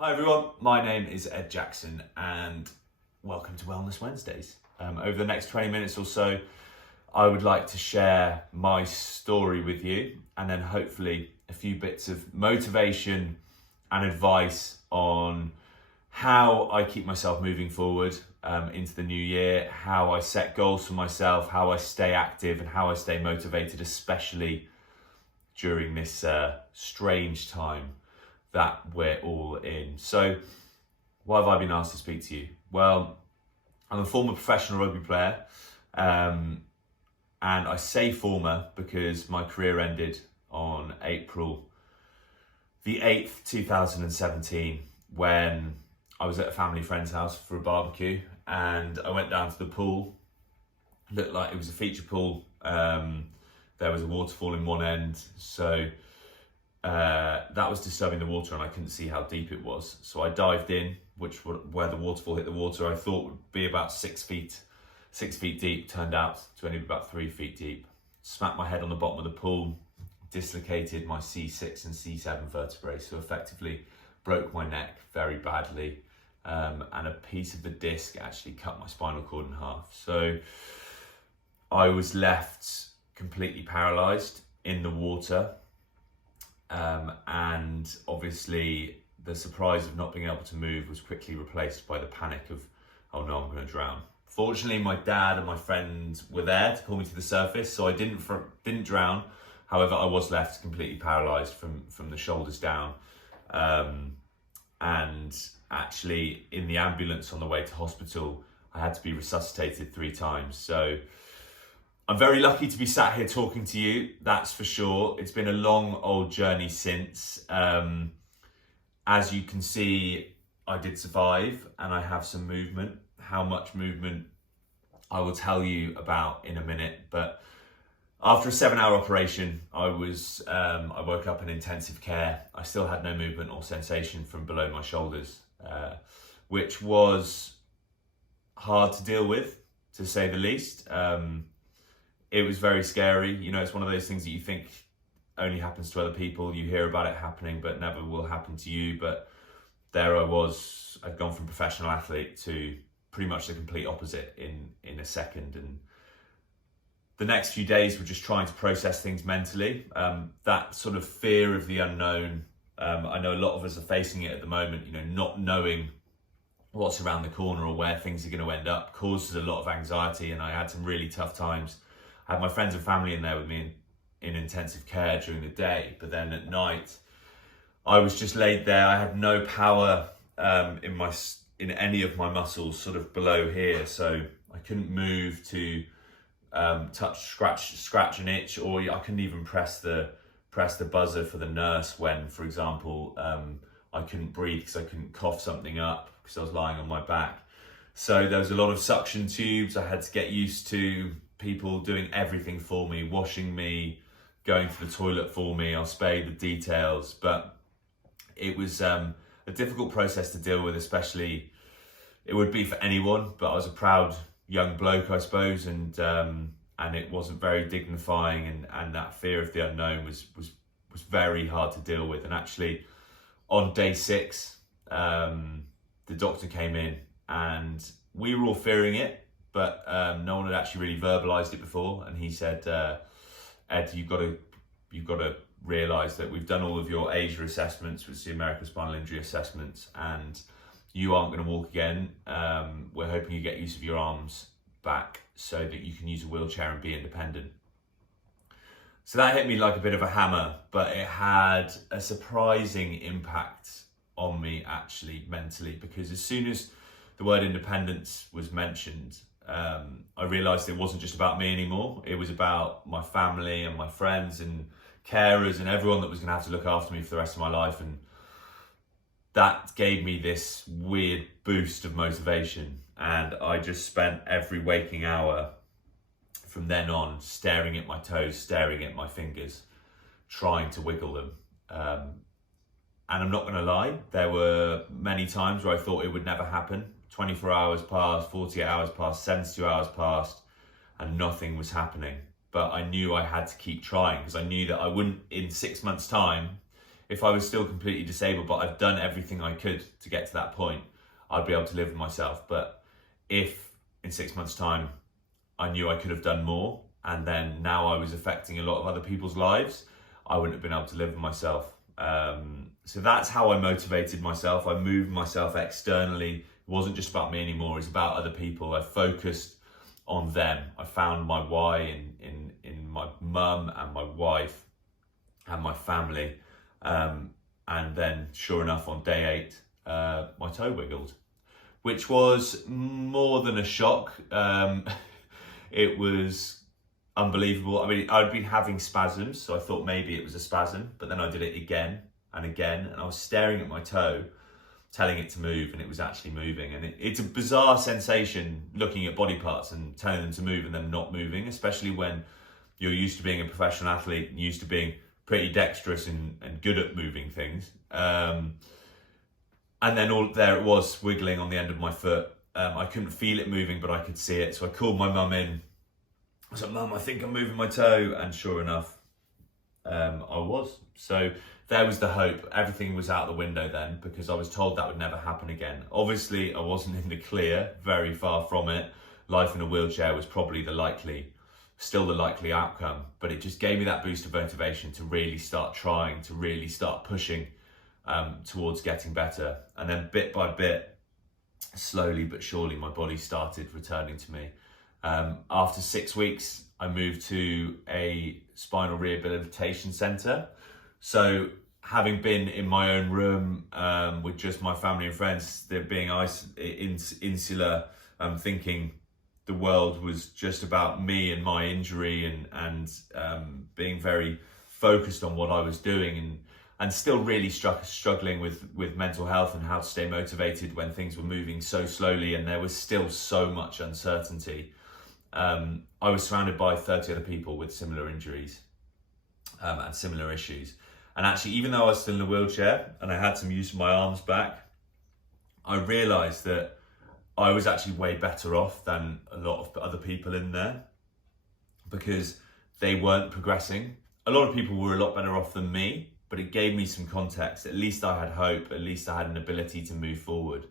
Hi everyone, my name is Ed Jackson and welcome to Wellness Wednesdays. Over the next 20 minutes or so, I would like to share my story with you and then hopefully a few bits of motivation and advice on how I keep myself moving forward into the new year, how I set goals for myself, how I stay active and how I stay motivated, especially during this strange time that we're all in. So why have I been asked to speak to you? Well, I'm a former professional rugby player, and I say former because my career ended on April the 8th, 2017, when I was at a family friend's house for a barbecue and I went down to the pool. Looked like it was a feature pool. There was a waterfall in one end, so that was disturbing the water and I couldn't see how deep it was. So I dived in, where the waterfall hit the water, I thought would be about 6 feet deep, turned out to only be about 3 feet deep. Smacked my head on the bottom of the pool, dislocated my C6 and C7 vertebrae, so effectively broke my neck very badly, and a piece of the disc actually cut my spinal cord in half. So I was left completely paralysed in the water. And obviously the surprise of not being able to move was quickly replaced by the panic of, oh no, I'm going to drown. Fortunately, my dad and my friends were there to pull me to the surface, so I didn't drown. However, I was left completely paralysed from the shoulders down. And actually in the ambulance on the way to hospital, I had to be resuscitated 3 times. So I'm very lucky to be sat here talking to you, that's for sure. It's been a long old journey since. As you can see, I did survive and I have some movement. How much movement I will tell you about in a minute. But after a 7-hour operation, I woke up in intensive care. I still had no movement or sensation from below my shoulders, which was hard to deal with, to say the least. It was very scary. You know, it's one of those things that you think only happens to other people. You hear about it happening, but never will happen to you. But there I was. I'd gone from professional athlete to pretty much the complete opposite in a second. And the next few days were just trying to process things mentally. That sort of fear of the unknown. I know a lot of us are facing it at the moment. You know, not knowing what's around the corner or where things are going to end up causes a lot of anxiety. And I had some really tough times. I had my friends and family in there with me in intensive care during the day, but then at night I was just laid there. I had no power in any of my muscles sort of below here, so I couldn't move to touch, scratch an itch, or I couldn't even press the buzzer for the nurse when, for example, I couldn't breathe because I couldn't cough something up because I was lying on my back. So there was a lot of suction tubes. I had to get used to people doing everything for me, washing me, going to the toilet for me. I'll spare you the details, but it was a difficult process to deal with, especially it would be for anyone, but I was a proud young bloke, I suppose, and it wasn't very dignifying, and that fear of the unknown was very hard to deal with. And actually on day 6, the doctor came in and we were all fearing it, but no one had actually really verbalized it before. And he said, Ed, you've got to realise that we've done all of your ASIA assessments, which is the American Spinal Injury Assessments, and you aren't going to walk again. We're hoping you get use of your arms back so that you can use a wheelchair and be independent. So that hit me like a bit of a hammer, but it had a surprising impact on me actually mentally, because as soon as the word independence was mentioned, I realised it wasn't just about me anymore. It was about my family and my friends and carers and everyone that was going to have to look after me for the rest of my life. And that gave me this weird boost of motivation. And I just spent every waking hour from then on staring at my toes, staring at my fingers, trying to wiggle them. And I'm not going to lie, there were many times where I thought it would never happen. 24 hours passed, 48 hours passed, 72 hours passed, and nothing was happening. But I knew I had to keep trying, because I knew that I wouldn't, in 6 months' time, if I was still completely disabled, but I've done everything I could to get to that point, I'd be able to live with myself. But if in 6 months' time I knew I could have done more, and then now I was affecting a lot of other people's lives, I wouldn't have been able to live with myself. So that's how I motivated myself. I moved myself externally. It wasn't just about me anymore, it was about other people. I focused on them. I found my why in my mum and my wife and my family. And then sure enough, on day 8, my toe wiggled, which was more than a shock. It was unbelievable. I mean, I'd been having spasms, so I thought maybe it was a spasm, but then I did it again and again, and I was staring at my toe, telling it to move, and it was actually moving. And it's a bizarre sensation looking at body parts and telling them to move and them not moving, especially when you're used to being a professional athlete and used to being pretty dexterous and good at moving things. And then there it was, wiggling on the end of my foot. I couldn't feel it moving, but I could see it. So I called my mum in. I was like, "Mum, I think I'm moving my toe." And sure enough, I was. So there was the hope. Everything was out the window then, because I was told that would never happen again. Obviously, I wasn't in the clear, very far from it. Life in a wheelchair was probably still the likely outcome, but it just gave me that boost of motivation to really start trying, to really start pushing towards getting better. And then bit by bit, slowly but surely, my body started returning to me. After 6 weeks, I moved to a spinal rehabilitation centre. So having been in my own room with just my family and friends, they're being insular, thinking the world was just about me and my injury, and being very focused on what I was doing, and still really struggling with mental health and how to stay motivated when things were moving so slowly and there was still so much uncertainty. I was surrounded by 30 other people with similar injuries and similar issues. And actually, even though I was still in a wheelchair and I had some use of my arms back, I realised that I was actually way better off than a lot of other people in there, because they weren't progressing. A lot of people were a lot better off than me, but it gave me some context. At least I had hope. At least I had an ability to move forward.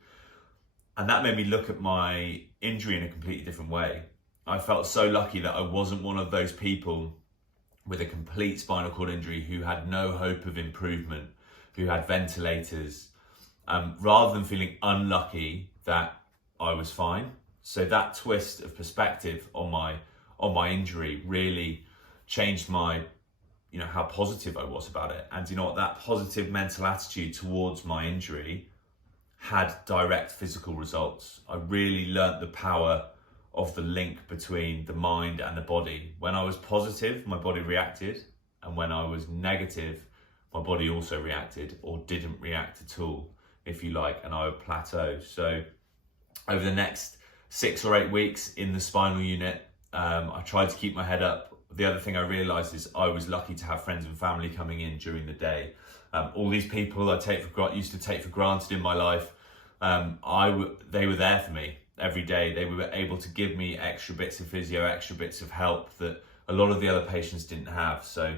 And that made me look at my injury in a completely different way. I felt so lucky that I wasn't one of those people with a complete spinal cord injury who had no hope of improvement, who had ventilators, rather than feeling unlucky that I was fine. So that twist of perspective on my injury really changed how positive I was about it. And that positive mental attitude towards my injury had direct physical results. I really learnt the power of the link between the mind and the body. When I was positive, my body reacted, and when I was negative, my body also reacted, or didn't react at all, if you like, and I would plateau. So over the next 6 or 8 weeks in the spinal unit, I tried to keep my head up. The other thing I realised is I was lucky to have friends and family coming in during the day. All these people I used to take for granted in my life, they were there for me every day. They were able to give me extra bits of physio, extra bits of help that a lot of the other patients didn't have. So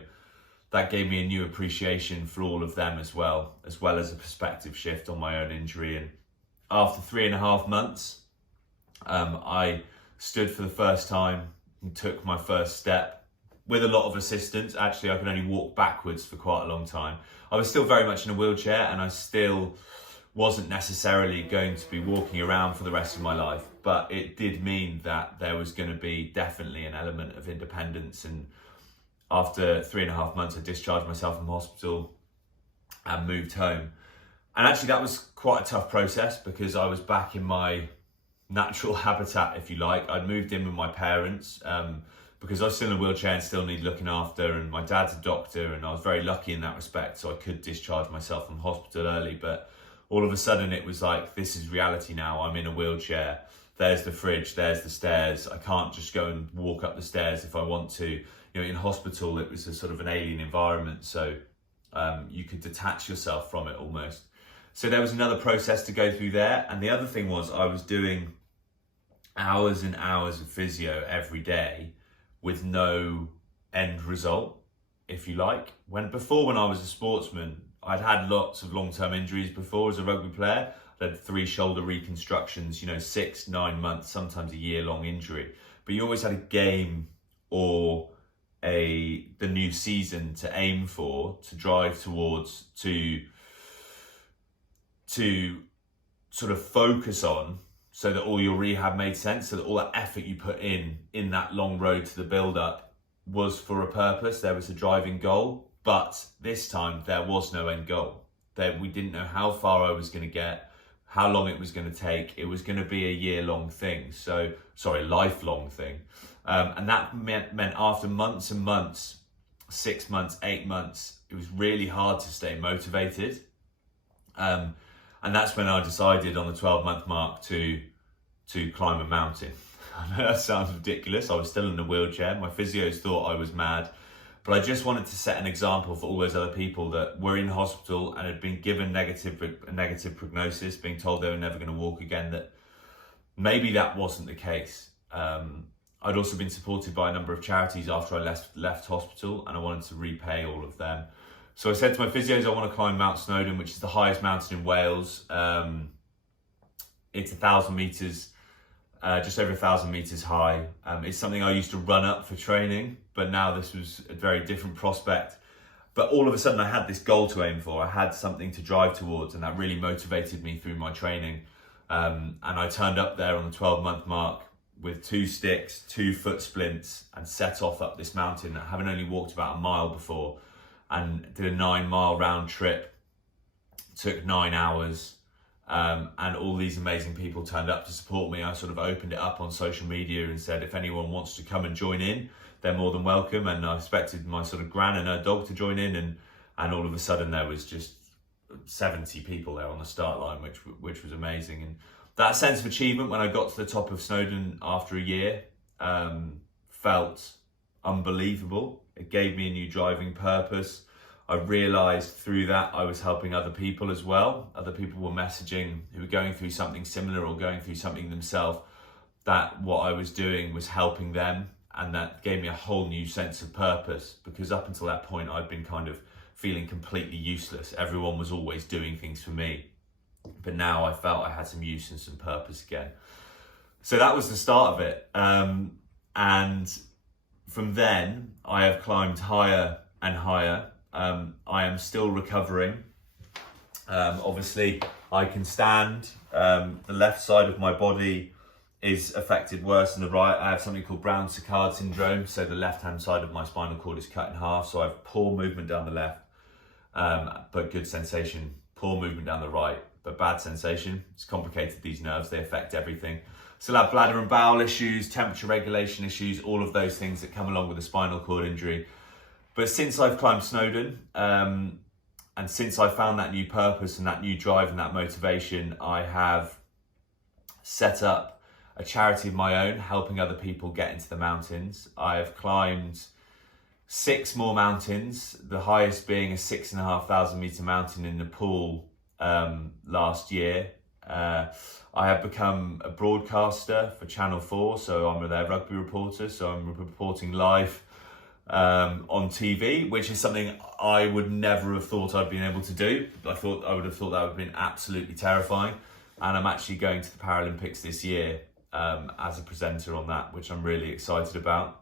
that gave me a new appreciation for all of them as well as a perspective shift on my own injury. And after 3.5 months, I stood for the first time and took my first step with a lot of assistance. Actually, I could only walk backwards for quite a long time. I was still very much in a wheelchair, and I still wasn't necessarily going to be walking around for the rest of my life, but it did mean that there was going to be definitely an element of independence. And after 3.5 months, I discharged myself from hospital and moved home. And actually that was quite a tough process, because I was back in my natural habitat, if you like. I'd moved in with my parents because I was still in a wheelchair and still need looking after, and my dad's a doctor, and I was very lucky in that respect, so I could discharge myself from hospital early. But all of a sudden it was like, this is reality now. I'm in a wheelchair. There's the fridge, there's the stairs. I can't just go and walk up the stairs if I want to. In hospital, it was a sort of an alien environment, so you could detach yourself from it almost. So there was another process to go through there. And the other thing was, I was doing hours and hours of physio every day with no end result, if you like. When I was a sportsman, I'd had lots of long-term injuries before as a rugby player. I'd had 3 shoulder reconstructions, 6, 9 months, sometimes a year-long injury. But you always had a game or the new season to aim for, to drive towards, to sort of focus on, so that all your rehab made sense, so that all that effort you put in that long road to the build-up was for a purpose. There was a driving goal, but this time there was no end goal. We didn't know how far I was going to get, how long it was going to take. It was going to be a year-long thing, lifelong thing. And that meant after months and months, 6 months, 8 months, it was really hard to stay motivated. And that's when I decided on the 12-month mark to climb a mountain. I know that sounds ridiculous. I was still in a wheelchair. My physios thought I was mad. But I just wanted to set an example for all those other people that were in hospital and had been given a negative prognosis, being told they were never going to walk again, that maybe that wasn't the case. I'd also been supported by a number of charities after I left hospital, and I wanted to repay all of them. So I said to my physios, I want to climb Mount Snowdon, which is the highest mountain in Wales. It's 1,000 metres, just over 1,000 metres high. It's something I used to run up for training, but now this was a very different prospect. But all of a sudden I had this goal to aim for. I had something to drive towards, and that really motivated me through my training. And I turned up there on the 12-month mark with 2 sticks, 2 foot splints, and set off up this mountain, having only walked about a mile before, and did a 9-mile round trip. Took 9 hours. And all these amazing people turned up to support me. I sort of opened it up on social media and said, if anyone wants to come and join in, they're more than welcome. And I expected my sort of gran and her dog to join in, and all of a sudden there was just 70 people there on the start line, which was amazing. And that sense of achievement when I got to the top of Snowdon after a year felt unbelievable. It gave me a new driving purpose. I realised through that I was helping other people as well. Other people were messaging who were going through something similar or going through something themselves, that what I was doing was helping them, and that gave me a whole new sense of purpose, because up until that point I'd been kind of feeling completely useless. Everyone was always doing things for me, but now I felt I had some use and some purpose again. So that was the start of it, and from then I have climbed higher and higher. I am still recovering. Obviously, I can stand. The left side of my body is affected worse than the right. I have something called Brown-Séquard syndrome, so the left-hand side of my spinal cord is cut in half, so I have poor movement down the left, but good sensation. Poor movement down the right, but bad sensation. It's complicated, these nerves, they affect everything. Still have bladder and bowel issues, temperature regulation issues, all of those things that come along with a spinal cord injury. But since I've climbed Snowdon, and since I found that new purpose and that new drive and that motivation, I have set up a charity of my own, helping other people get into the mountains. I have climbed 6 more mountains, the highest being a 6,500 metre mountain in Nepal last year. I have become a broadcaster for Channel 4, so I'm their rugby reporter, so I'm reporting live on TV, which is something I would never have thought I'd been able to do. I would have thought that would have been absolutely terrifying, and I'm actually going to the Paralympics this year as a presenter on that, which I'm really excited about.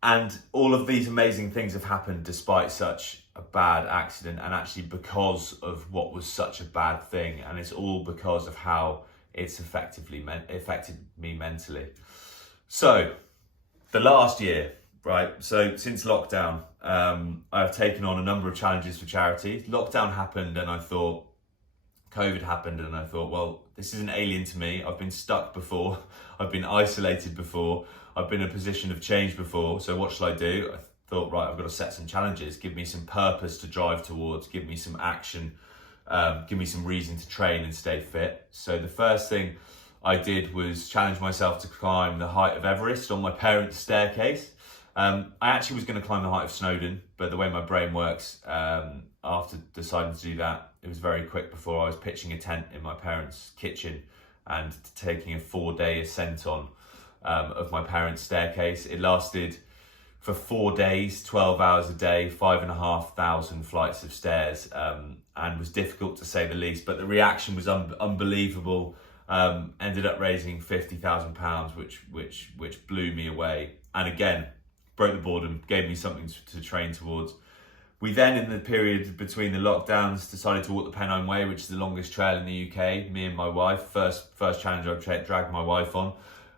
And all of these amazing things have happened despite such a bad accident, and actually because of what was such a bad thing, and it's all because of how it's affected me mentally. So the last year, right? So since lockdown, I've taken on a number of challenges for charity. Lockdown happened and I thought, COVID happened and I thought, well, this isn't alien to me. I've been stuck before. I've been isolated before. I've been in a position of change before. So what shall I do? I thought, right, I've got to set some challenges, give me some purpose to drive towards, give me some action, give me some reason to train and stay fit. So the first thing I did was challenge myself to climb the height of Everest on my parents' staircase. I actually was going to climb the height of Snowdon, but the way my brain works, after deciding to do that, it was very quick before I was pitching a tent in my parents' kitchen and taking a 4-day ascent on of my parents' staircase. It lasted for 4 days, 12 hours a day, 5,500 flights of stairs, and was difficult to say the least. But the reaction was unbelievable. Ended up raising £50,000, which blew me away. And again, broke the boredom, gave me something to train towards. We then, in the period between the lockdowns, decided to walk the Pennine Way, which is the longest trail in the UK. Me and my wife, first challenge I've dragged my wife on.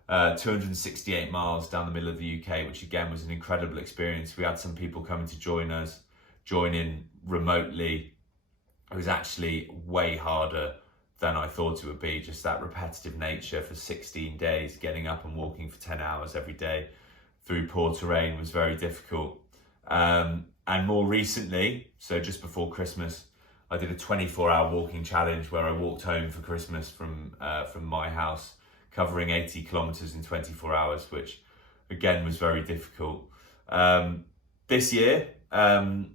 268 miles down the middle of the UK, which again was an incredible experience. We had some people coming to join in remotely. It was actually way harder than I thought it would be. Just that repetitive nature for 16 days, getting up and walking for 10 hours every day through poor terrain was very difficult. And more recently, so just before Christmas, I did a 24-hour walking challenge where I walked home for Christmas from my house, covering 80 kilometers in 24 hours, which again was very difficult. This year, I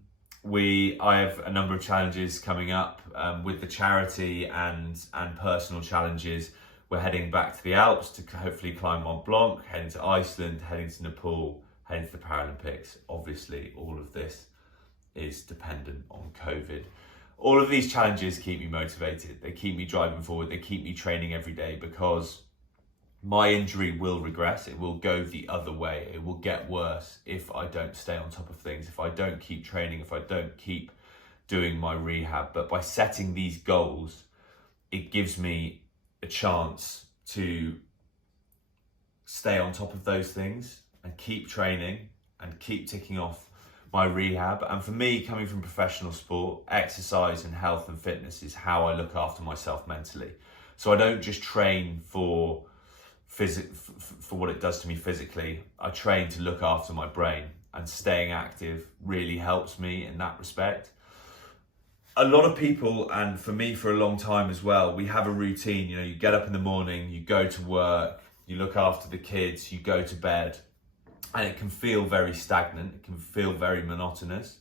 have a number of challenges coming up with the charity and personal challenges. We're heading back to the Alps to hopefully climb Mont Blanc, heading to Iceland, heading to Nepal, heading to the Paralympics. Obviously, all of this is dependent on COVID. All of these challenges keep me motivated. They keep me driving forward. They keep me training every day, because my injury will regress. It will go the other way. It will get worse if I don't stay on top of things, if I don't keep training, if I don't keep doing my rehab. But by setting these goals, it gives me a chance to stay on top of those things and keep training and keep ticking off my rehab. And for me, coming from professional sport, exercise and health and fitness is how I look after myself mentally. So I don't just train for what it does to me physically. I train to look after my brain, and staying active really helps me in that respect. A lot of people, and for me for a long time as well, we have a routine. You know, you get up in the morning, you go to work, you look after the kids, you go to bed, and it can feel very stagnant. It can feel very monotonous.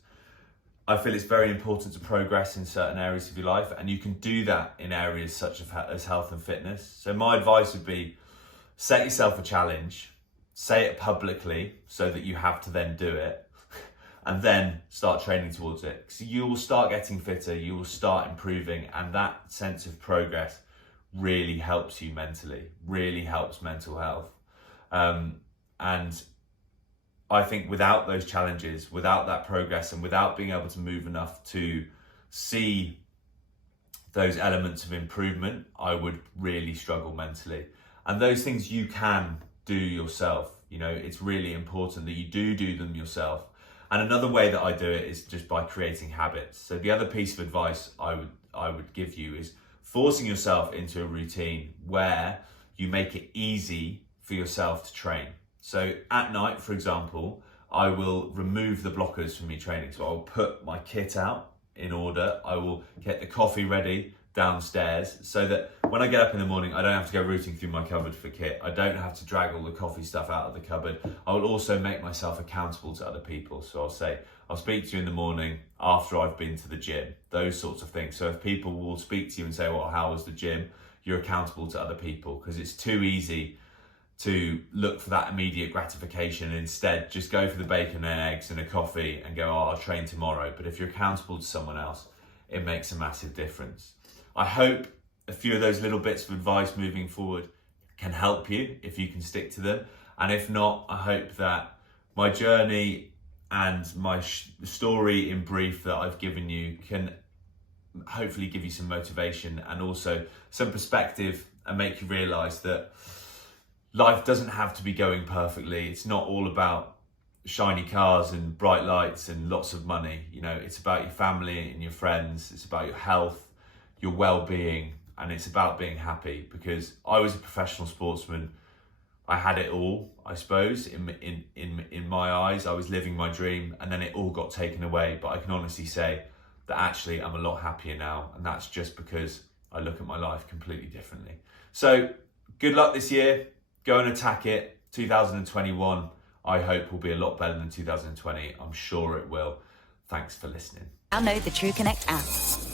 I feel it's very important to progress in certain areas of your life, and you can do that in areas such as health and fitness. So my advice would be, set yourself a challenge, say it publicly so that you have to then do it, and then start training towards it. So you will start getting fitter, you will start improving, and that sense of progress really helps you mentally, really helps mental health. And I think without those challenges, without that progress, and without being able to move enough to see those elements of improvement, I would really struggle mentally. And those things you can do yourself. You know, it's really important that you do them yourself. And another way that I do it is just by creating habits. So the other piece of advice I would give you is forcing yourself into a routine where you make it easy for yourself to train. So at night, for example, I will remove the blockers from me training. So I'll put my kit out in order. I will get the coffee ready downstairs so that when I get up in the morning, I don't have to go rooting through my cupboard for kit. I don't have to drag all the coffee stuff out of the cupboard. I will also make myself accountable to other people. So I'll say, I'll speak to you in the morning after I've been to the gym, those sorts of things. So if people will speak to you and say, well, how was the gym? You're accountable to other people, because it's too easy to look for that immediate gratification and instead just go for the bacon and eggs and a coffee and go, oh, I'll train tomorrow. But if you're accountable to someone else, it makes a massive difference. I hope a few of those little bits of advice moving forward can help you if you can stick to them. And if not, I hope that my journey and my story in brief that I've given you can hopefully give you some motivation and also some perspective, and make you realise that life doesn't have to be going perfectly. It's not all about shiny cars and bright lights and lots of money. You know, it's about your family and your friends. It's about your health, your well-being, and it's about being happy. Because I was a professional sportsman. I had it all, I suppose, in my eyes. I was living my dream, and then it all got taken away. But I can honestly say that actually I'm a lot happier now, and that's just because I look at my life completely differently. So good luck this year. Go and attack it. 2021, I hope, will be a lot better than 2020. I'm sure it will. Thanks for listening. Download the TRUCONNECT app.